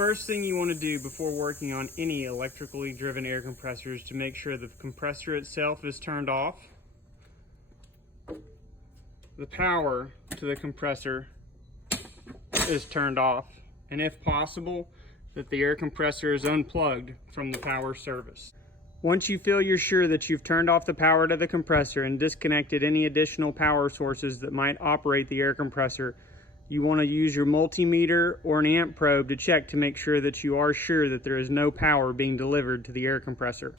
first thing you want to do before working on any electrically driven air compressor is to make sure the compressor itself is turned off, the power to the compressor is turned off, and if possible, that the air compressor is unplugged from the power service. Once you feel you're sure that you've turned off the power to the compressor and disconnected any additional power sources that might operate the air compressor, you want to use your multimeter or an amp probe to check to make sure that you are sure that there is no power being delivered to the air compressor.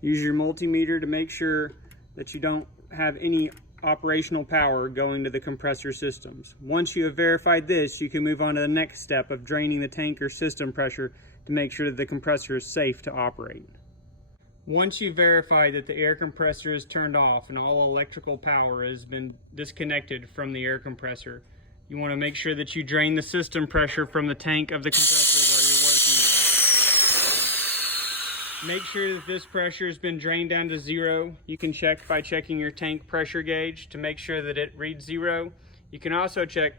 Use your multimeter to make sure that you don't have any operational power going to the compressor systems. Once you have verified this, you can move on to the next step of draining the tank or system pressure to make sure that the compressor is safe to operate. Once you've verified that the air compressor is turned off and all electrical power has been disconnected from the air compressor, you want to make sure that you drain the system pressure from the tank of the compressor where you're working with. Make sure that this pressure has been drained down to zero. You can check by checking your tank pressure gauge to make sure that it reads zero. You can also check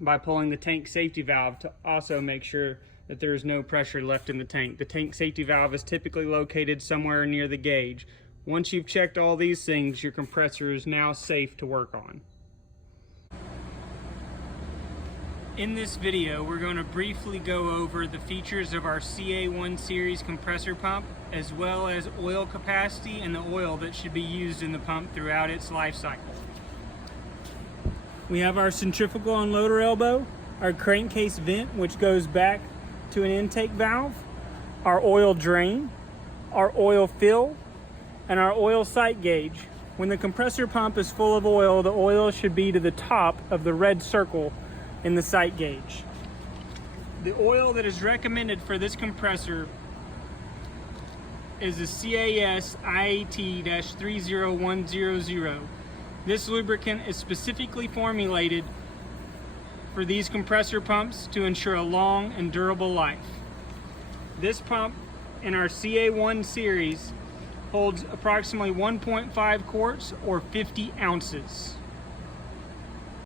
by pulling the tank safety valve to also make sure that there is no pressure left in the tank. The tank safety valve is typically located somewhere near the gauge. Once you've checked all these things, your compressor is now safe to work on. In this video, we're going to briefly go over the features of our CA1 series compressor pump, as well as oil capacity and the oil that should be used in the pump throughout its life cycle. We have our centrifugal unloader elbow, our crankcase vent, which goes back to an intake valve, our oil drain, our oil fill, and our oil sight gauge. When the compressor pump is full of oil, the oil should be to the top of the red circle in the sight gauge. The oil that is recommended for this compressor is a CAS IAT-30100. This lubricant is specifically formulated for these compressor pumps to ensure a long and durable life. This pump in our CA1 series holds approximately 1.5 quarts or 50 ounces.